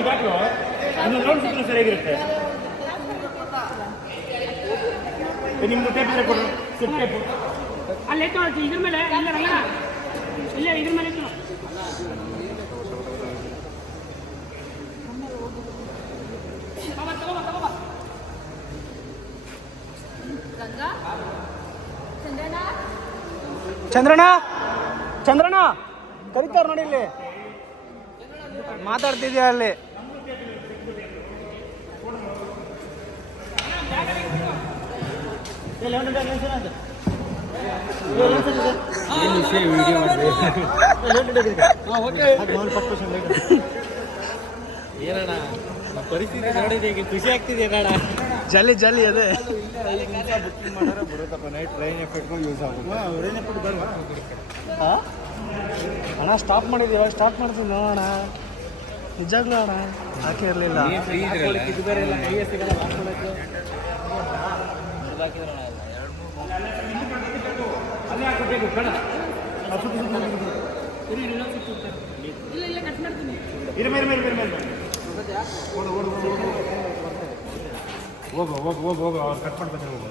ಇದಾಗ್ಲೋ ಅದು ನೋಡ್ಸಿದ್ರು ಸರಿಯಾಗಿರುತ್ತೆ. ನಿಮ್ದು ಟೇಪ್ ಇದ್ರೆ ಕೊಡು, ಸಿಟ್ ಟೇಪು ಅಲ್ಲಿ ಎತ್ತು ಇದ್ರ ಮೇಲೆ ಇಲ್ಲ ರಂಗನ ಇಲ್ಲೇ ಇದ್ರ ಮೇಲೆ ಎತ್ತು ಚಂದ್ರಣ್ಣ ಚಂದ್ರಣ್ಣ ಕರೀತಾರ ನೋಡಿ ಇಲ್ಲಿ ಮಾತಾಡ್ತಿದ್ಯಾ ಅಲ್ಲಿ. ಏನಣ್ಣ ಪರಿಸ್ಥಿತಿ ನೋಡಿದ್ರೆ ಈಗ ಖುಷಿ ಆಗ್ತಿದೆ ಅಣ್ಣ. ಜಲ್ಲಿ ಜಲ್ಲಿ ಅದೇ ಬುಕ್ಕಿಂಗ್ ಮಾಡಿದ್ರೆ ಬರುತ್ತಪ್ಪ ನೈಟ್ ಟ್ರೈನ್ ಎಫೆಕ್ಟ್ಗೂ ಯೂಸ್ ಆಗುತ್ತೆ. ಟ್ರೈನ್ ಎಫೆಕ್ಟ್ ಬರುವ ಅಣ್ಣ ಸ್ಟಾಪ್ ಮಾಡಿದೀವ ಸ್ಟಾರ್ಟ್ ಮಾಡ್ತೀವಿ ನೋಡೋಣ. ನಿಜಾಗ್ಲೂ ಅಣ್ಣ ಹಾಕಿ ಇರಲಿಲ್ಲ. ಇದು ಬೇರೆ ಎಲ್ಲ ಕೈಯೇ ಸಿಗಲ್ಲ ಮಾಡ್ಕೊಳ್ಳೋಕ್ಕೆ. ಅಲ್ಲೇ ಹಾಕೋಬೇಕು ಬೇಡ ಇಲ್ಲ ಇಲ್ಲ ಕಟ್ ಮಾಡ್ತೀನಿ. ಹೋಗು ಅವ್ರು ಕಟ್ ಮಾಡ್ತಾರೆ ಹೋಗು.